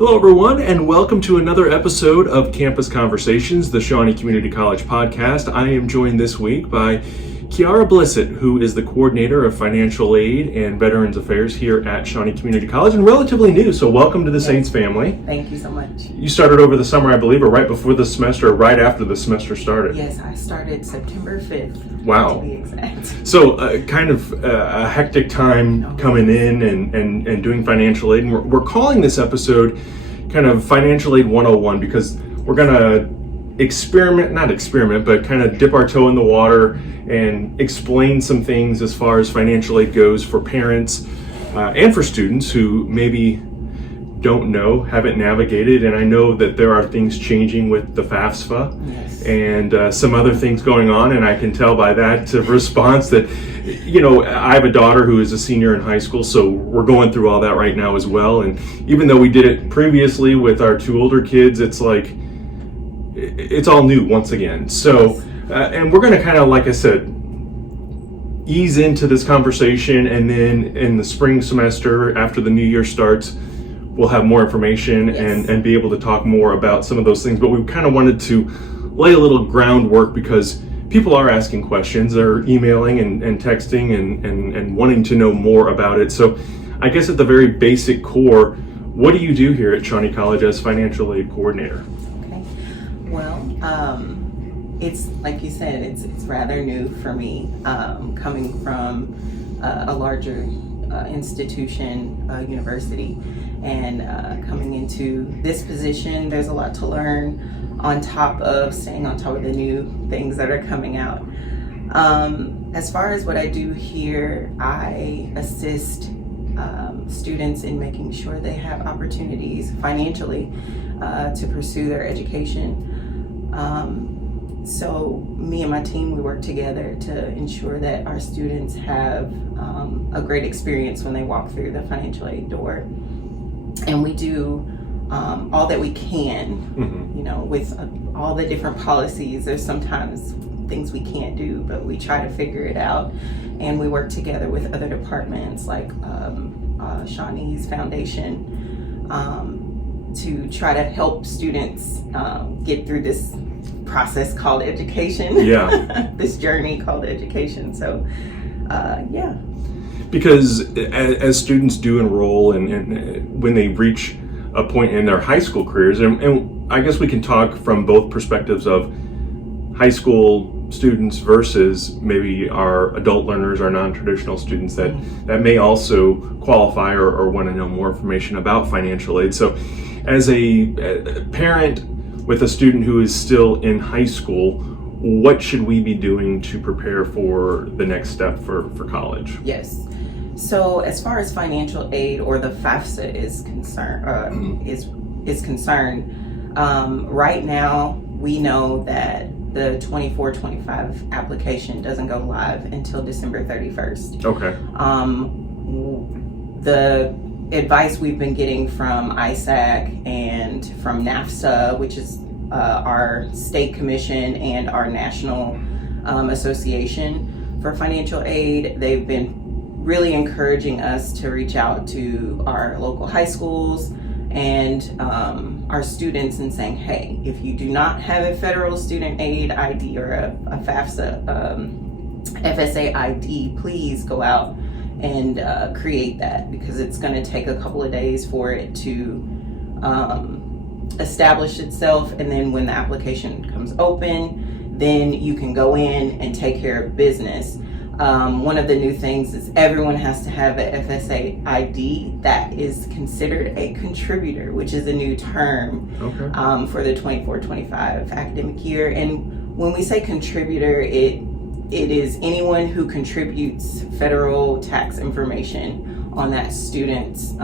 Hello, everyone, and welcome to another episode of Campus Conversations, the Shawnee Community College podcast. I am joined this week by Kiara Blissett, who is the coordinator of financial aid and Veterans Affairs here at Shawnee Community College, and relatively new, so welcome to the Saints family. Thank you so much. You started over the summer, I believe, or right before the semester, or right after the semester started. Yes, I started September 5th. Wow. To be exact. So kind of a hectic time coming in and doing financial aid. And we're calling this episode kind of Financial Aid 101 because we're going to but kind of dip our toe in the water and explain some things as far as financial aid goes for parents and for students who maybe don't know, haven't navigated. And I know that there are things changing with the FAFSA and some other things going on. And I can tell by that response that, you know, I have a daughter who is a senior in high school, so we're going through all that right now as well. And even though we did it previously with our two older kids, it's like, it's all new once again. So, and we're going to kind of, like I said, ease into this conversation. And then in the spring semester, after the new year starts, we'll have more information and be able to talk more about some of those things. But we kind of wanted to lay a little groundwork because people are asking questions, they're emailing and texting and wanting to know more about it. So I guess at the very basic core, what do you do here at Shawnee College as financial aid coordinator? Okay. Well, it's like you said, it's rather new for me, coming from a larger institution, university, and coming into this position. There's a lot to learn on top of staying on top of the new things that are coming out. As far as what I do here, I assist students in making sure they have opportunities financially to pursue their education. So me and my team, we work together to ensure that our students have a great experience when they walk through the financial aid door. And we do all that we can, you know, with all the different policies. There's sometimes things we can't do, but we try to figure it out. And we work together with other departments like Shawnee's foundation to try to help students get through this process called education. This journey called education. So, Because as students do enroll and when they reach a point in their high school careers, and I guess we can talk from both perspectives of high school students versus maybe our adult learners, our non-traditional students that may also qualify or want to know more information about financial aid. So as a parent with a student who is still in high school, what should we be doing to prepare for the next step for college? Yes. So as far as financial aid or the FAFSA is concerned, right now we know that the 24-25 application doesn't go live until December 31st. Okay. The advice we've been getting from ISAC and from NAFSA, which is our state commission and our national association for financial aid, they've been really encouraging us to reach out to our local high schools and our students and saying, hey, if you do not have a federal student aid ID or a FAFSA FSA ID, please go out and create that, because it's going to take a couple of days for it to establish itself. And then when the application comes open, then you can go in and take care of business. One of the new things is everyone has to have an FSA ID that is considered a contributor, which is a new term for the 24-25 academic year. And when we say contributor, it is anyone who contributes federal tax information on that student's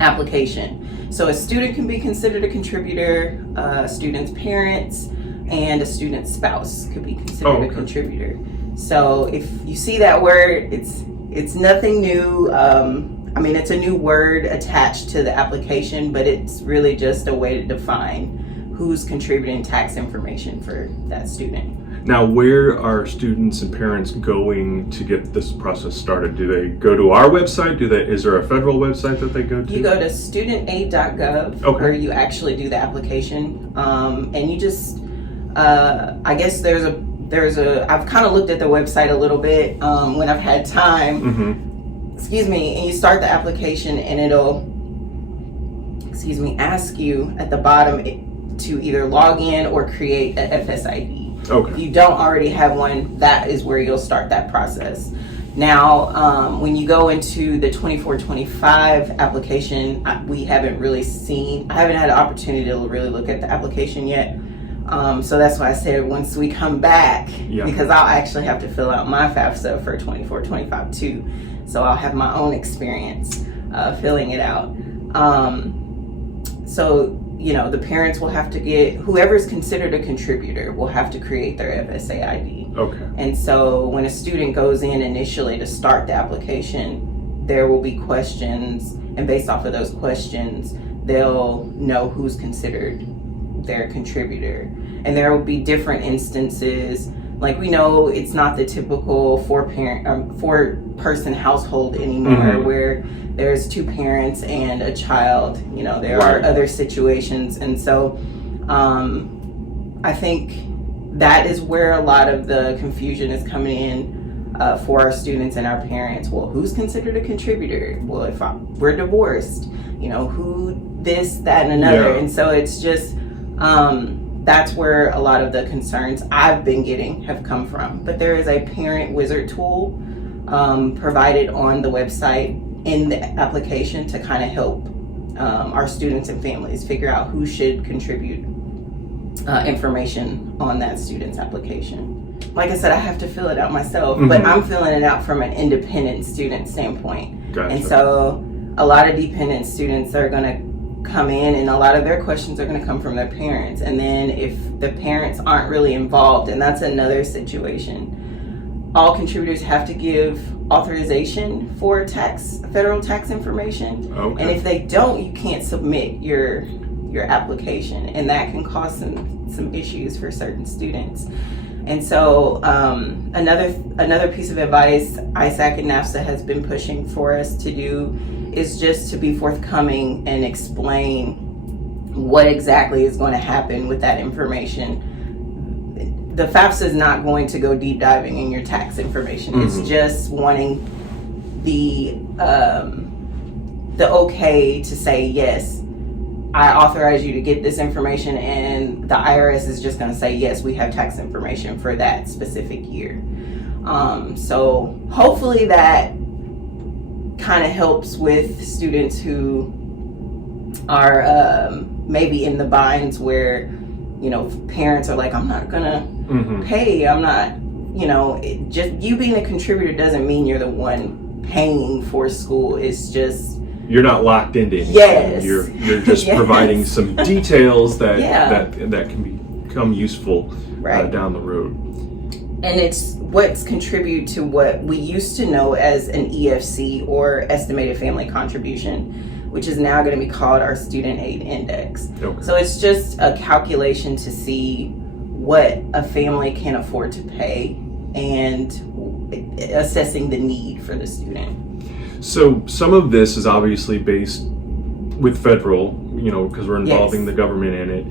application. So a student can be considered a contributor, a student's parents, and a student's spouse could be considered a contributor. So if you see that word, it's nothing new. I mean, it's a new word attached to the application, but it's really just a way to define who's contributing tax information for that student. Now, where are students and parents going to get this process started? Do they go to our website? Is there a federal website that they go to? You go to studentaid.gov, Okay. where you actually do the application, and you just, I guess I've kind of looked at the website a little bit when I've had time. Mm-hmm. Excuse me, and you start the application, and it'll, ask you at the bottom to either log in or create a FSID. Okay. If you don't already have one, that is where you'll start that process. Now, when you go into the 24-25 application, I haven't had an opportunity to really look at the application yet. So that's why I said once we come back, because I'll actually have to fill out my FAFSA for 24-25 too. So I'll have my own experience filling it out. So, the parents will have to whoever's considered a contributor will have to create their FSA ID. Okay. And so when a student goes in initially to start the application, there will be questions, and based off of those questions, they'll know who's considered their contributor. And there will be different instances. Like, we know it's not the typical four-person household anymore, Mm-hmm. where there's two parents and a child. There are other situations. And so I think that is where a lot of the confusion is coming in for our students and our parents. Well, who's considered a contributor? Well, if we're divorced, who this, that, and another. Yeah. And so it's just, that's where a lot of the concerns I've been getting have come from. But there is a parent wizard tool provided on the website in the application to kind of help our students and families figure out who should contribute information on that student's application. Like I said, I have to fill it out myself, but I'm filling it out from an independent student standpoint. Gotcha. And so a lot of dependent students are going to come in, and a lot of their questions are going to come from their parents. And then if the parents aren't really involved, and that's another situation, all contributors have to give authorization for federal tax information. Okay. And if they don't, you can't submit your application, and that can cause some issues for certain students. And so another piece of advice ISAC and NAFSA has been pushing for us to do is just to be forthcoming and explain what exactly is going to happen with that information. The FAFSA is not going to go deep diving in your tax information. It's just wanting the okay to say, yes, I authorize you to get this information, and the IRS is just going to say, yes, we have tax information for that specific year. So hopefully that kind of helps with students who are maybe in the binds where, parents are like, I'm not going to pay. I'm not, just you being a contributor doesn't mean you're the one paying for school. It's just, you're not locked into anything. Yes. You're just Yes. providing some details that Yeah. that can become useful Right. down the road. And it's what's contribute to what we used to know as an EFC, or estimated family contribution, which is now going to be called our student aid index. Okay. So it's just a calculation to see what a family can afford to pay and assessing the need for the student. So some of this is obviously based with federal, because we're involving Yes. the government in it.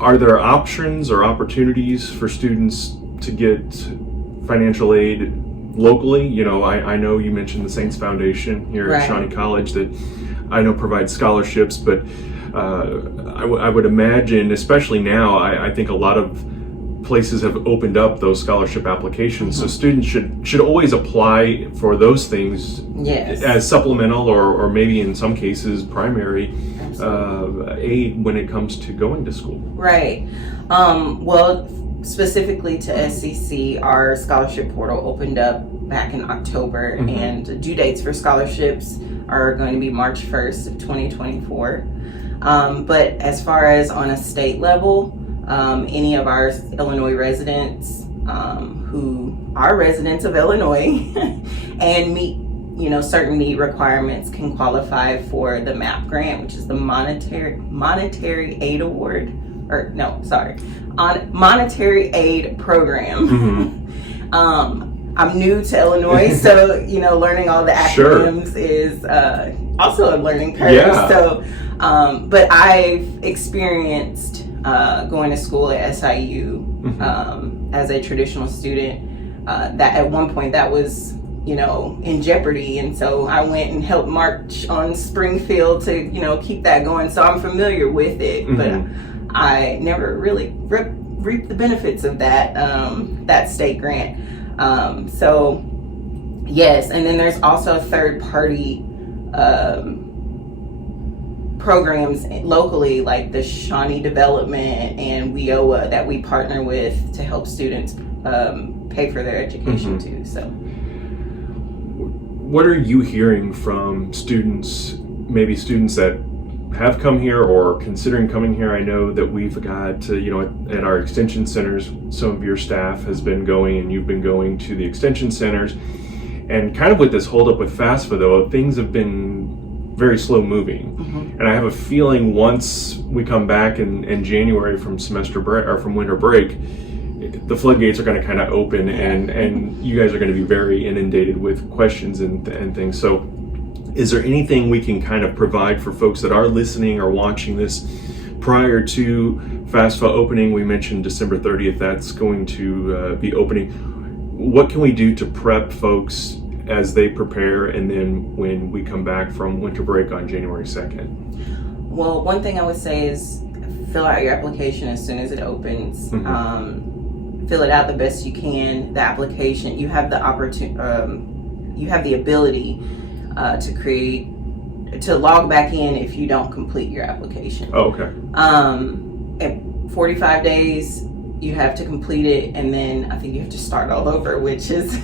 Are there options or opportunities for students to get financial aid locally? I know you mentioned the Saints Foundation here Right. at Shawnee College that I know provides scholarships, but I would imagine, especially now, I think a lot of places have opened up those scholarship applications, so students should always apply for those things Yes. as supplemental or maybe in some cases primary Absolutely. aid when it comes to going to school. Right. Well, specifically to SCC, our scholarship portal opened up back in October, and due dates for scholarships are going to be March 1st of 2024. But as far as on a state level, any of our Illinois residents who are residents of Illinois and meet certain need requirements can qualify for the MAP grant, which is the monetary aid award on monetary aid program. I'm new to Illinois, so learning all the acronyms is also a learning curve. Yeah. So, but I've experienced going to school at SIU as a traditional student. That at one point that was in jeopardy, and so I went and helped march on Springfield to keep that going. So I'm familiar with it, but I never really reaped the benefits of that state grant. So yes, and then there's also third party programs locally, like the Shawnee Development and WIOA, that we partner with to help students pay for their education too. So what are you hearing from students, maybe students that have come here or considering coming here? I know that we've got, at our extension centers, some of your staff has been going and you've been going to the extension centers. And kind of with this holdup with FAFSA, though, things have been very slow moving. And I have a feeling once we come back in January from semester break or from winter break, the floodgates are going to kind of open and you guys are going to be very inundated with questions and things. So is there anything we can kind of provide for folks that are listening or watching this prior to FAFSA opening? We mentioned December 30th, that's going to be opening. What can we do to prep folks as they prepare, and then when we come back from winter break on January 2nd? Well, one thing I would say is fill out your application as soon as it opens. Fill it out the best you can. The application, you have the opportunity, you have the ability to log back in if you don't complete your application. Oh, okay. At 45 days, you have to complete it, and then I think you have to start all over, which is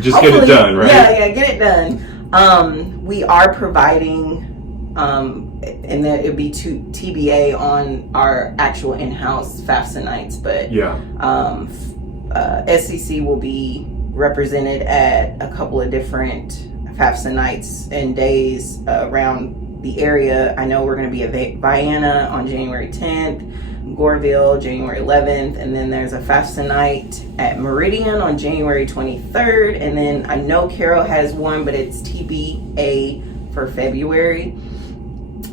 just get it done, right? Yeah, get it done. We are providing, and then it'd be TBA on our actual in-house FAFSA nights, but SCC will be represented at a couple of different FAFSA nights and days around the area. I know we're going to be at Vienna on January 10th, Goreville January 11th, and then there's a FAFSA night at Meridian on January 23rd, and then I know Carroll has one, but it's TBA for February.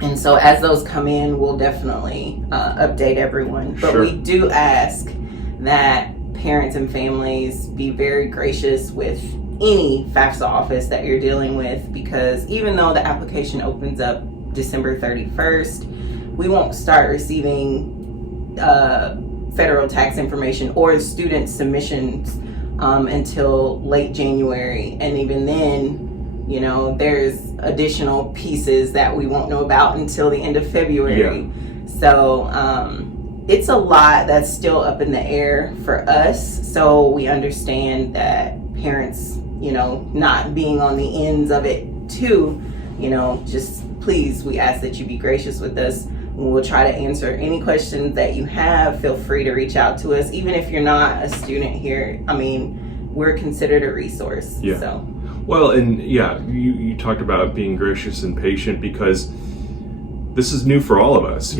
And so as those come in, we'll definitely update everyone. But we do ask that parents and families be very gracious with any FAFSA office that you're dealing with, because even though the application opens up December 31st, we won't start receiving federal tax information or student submissions until late January. And even then, there's additional pieces that we won't know about until the end of February. So it's a lot that's still up in the air for us. So we understand that parents, not being on the ends of it too, just please, we ask that you be gracious with us. We'll try to answer any questions that you have. Feel free to reach out to us. Even if you're not a student here, we're considered a resource. So. Well, and you talked about being gracious and patient, because this is new for all of us,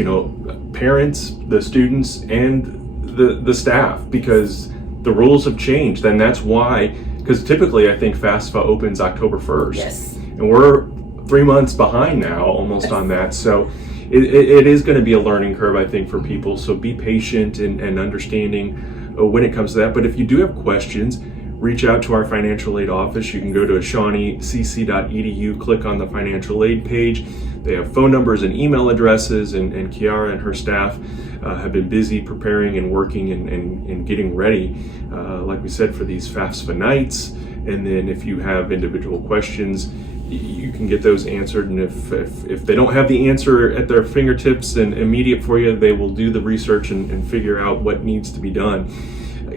parents, the students, and the staff, because the rules have changed. And that's why, because typically I think FAFSA opens October 1st. Yes. And we're 3 months behind now almost on that. So it is going to be a learning curve, I think, for people. So be patient and understanding when it comes to that. But if you do have questions, reach out to our financial aid office. You can go to shawneecc.edu, click on the financial aid page. They have phone numbers and email addresses, and Kiara and her staff have been busy preparing and working and getting ready, like we said, for these FAFSA nights. And then if you have individual questions, you can get those answered. And if they don't have the answer at their fingertips and immediate for you, they will do the research and figure out what needs to be done.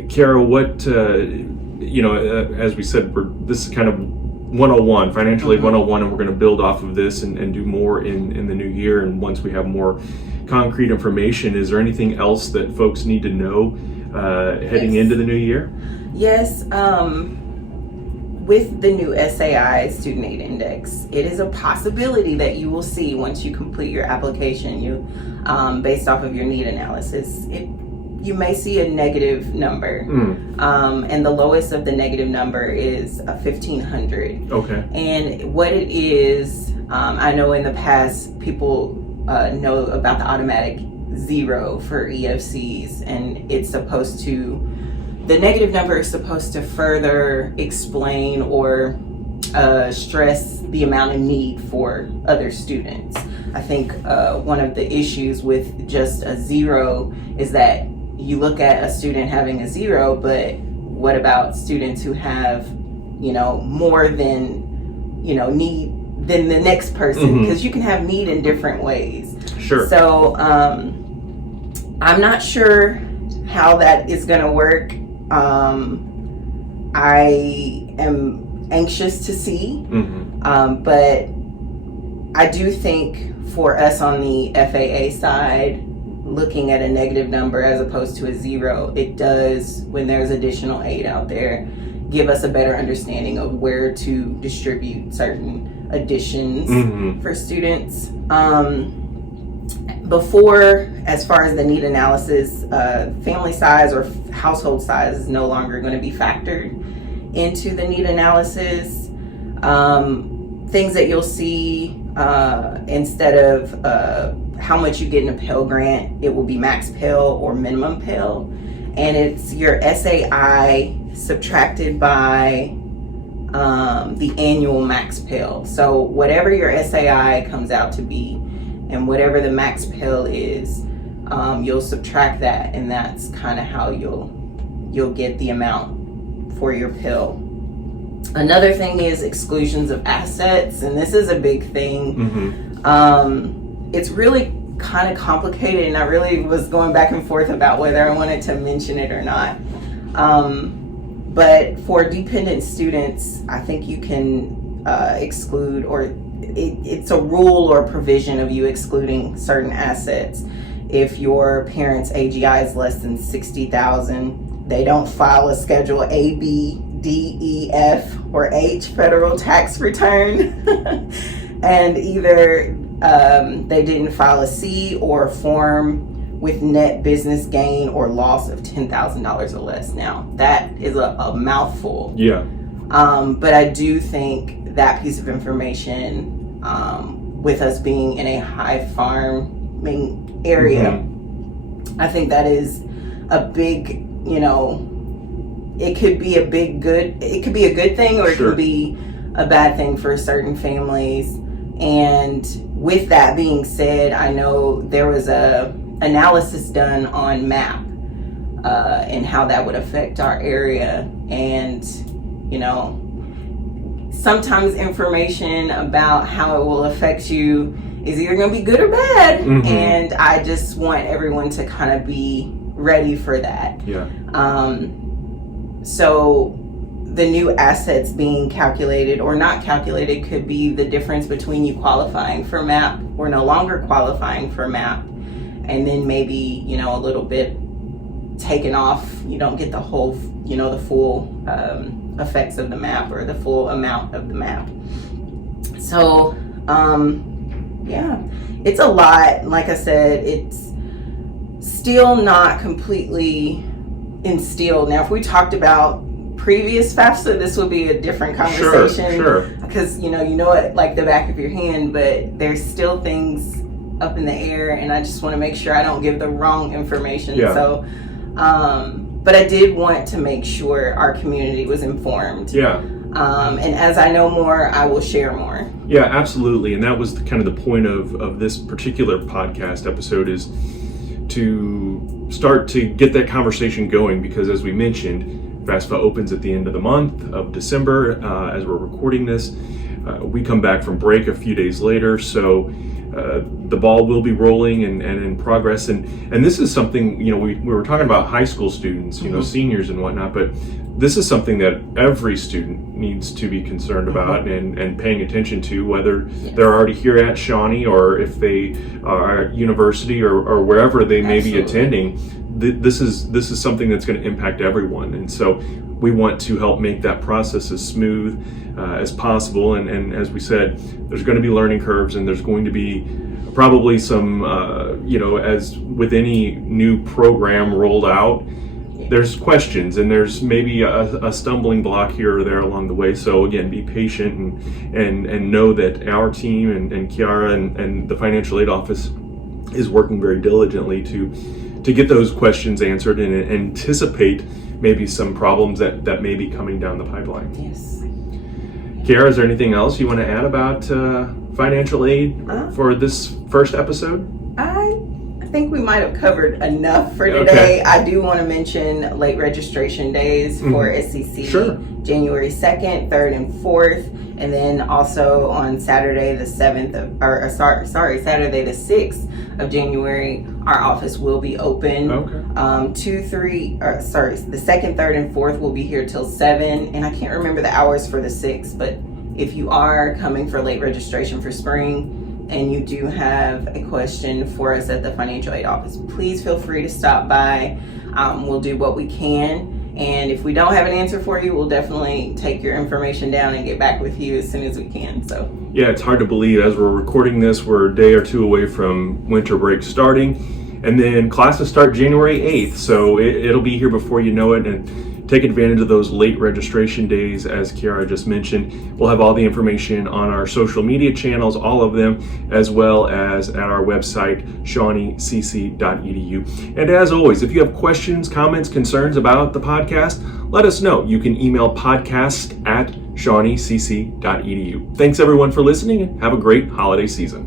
Kiara, what, as we said, this is kind of 101, financial aid 101, and we're going to build off of this and do more in the new year. And once we have more concrete information, is there anything else that folks need to know heading into the new year? Yes. with the new SAI Student Aid Index, it is a possibility that you will see once you complete your application, based off of your need analysis, you may see a negative number. And the lowest of the negative number is a 1,500. Okay. And what it is, I know in the past people know about the automatic zero for EFCs, and it's supposed to, the negative number is supposed to further explain or stress the amount of need for other students. I think one of the issues with just a zero is that you look at a student having a zero, but what about students who have, more than, need than the next person? Because you can have need in different ways. Sure. So I'm not sure how that is going to work. I am anxious to see, but I do think for us on the FAA side, looking at a negative number as opposed to a zero, it does, when there's additional aid out there, give us a better understanding of where to distribute certain additions for students. Before, as far as the need analysis, family size or household size is no longer going to be factored into the need analysis. Things that you'll see, instead of how much you get in a Pell Grant, it will be max Pell or minimum Pell. And it's your SAI subtracted by the annual max Pell. So whatever your SAI comes out to be and whatever the max Pell is, you'll subtract that, and that's kind of how you'll get the amount for your Pell. Another thing is exclusions of assets, and this is a big thing. It's really kind of complicated, and I really was going back and forth about whether I wanted to mention it or not. But for dependent students, I think you can exclude, or it's a rule or provision of you excluding certain assets. If your parents' AGI is less than $60,000, they don't file a Schedule A, B, D, E, F, or H federal tax return, and either they didn't file a C or a form with net business gain or loss of $10,000 or less. Now, that is a mouthful. Yeah. But I do think that piece of information, with us being in a high farming area, I think that is a big, it could be a good thing, or it could be a bad thing for certain families. And with that being said, I know there was a analysis done on MAP and how that would affect our area. And, sometimes information about how it will affect you is either going to be good or bad. And I just want everyone to kind of be ready for that. Yeah. So the new assets being calculated or not calculated could be the difference between you qualifying for MAP or no longer qualifying for MAP, and then maybe, a little bit taken off. You don't get the whole, the full effects of the MAP or the full amount of the MAP. So, yeah, it's a lot. Like I said, it's still not completely instilled. Now, if we talked about previous FAFSA, this would be a different conversation. Sure. Because you know it like the back of your hand, but there's still things up in the air, and I just want to make sure I don't give the wrong information. Yeah. So, but I did want to make sure our community was informed. Yeah. And as I know more, I will share more. Yeah, absolutely. And that was kind of the point of this particular podcast episode, is to start to get that conversation going, because as we mentioned, FAFSA opens at the end of the month of December as we're recording this. We come back from break a few days later, so the ball will be rolling and in progress. And this is something, we were talking about high school students, seniors and whatnot, but this is something that every student needs to be concerned about and paying attention to, whether they're already here at Shawnee or if they are at university or wherever they may be attending. this is something that's going to impact everyone, and so we want to help make that process as smooth as possible. And as we said, there's going to be learning curves, and there's going to be probably some, as with any new program rolled out, there's questions and there's maybe a stumbling block here or there along the way. So again, be patient and know that our team and Kiara and the financial aid office is working very diligently to get those questions answered and anticipate maybe some problems that may be coming down the pipeline. Yes. Kiara, is there anything else you want to add about financial aid for this first episode? I think we might have covered enough for today. Okay. I do want to mention late registration days for SCC. Sure. January 2nd, 3rd, and 4th. And then also on Saturday the 7th Saturday the 6th of January, our office will be open. Okay. The 2nd, 3rd, and 4th will be here till 7. And I can't remember the hours for the 6th, but if you are coming for late registration for spring and you do have a question for us at the financial aid office, please feel free to stop by. We'll do what we can. And if we don't have an answer for you, we'll definitely take your information down and get back with you as soon as we can. So yeah, it's hard to believe as we're recording this, we're a day or two away from winter break starting, and then classes start January 8th. So it'll be here before you know it. And take advantage of those late registration days, as Kiara just mentioned. We'll have all the information on our social media channels, all of them, as well as at our website, shawneecc.edu. And as always, if you have questions, comments, concerns about the podcast, let us know. You can email podcast@shawneecc.edu. Thanks everyone for listening, and have a great holiday season.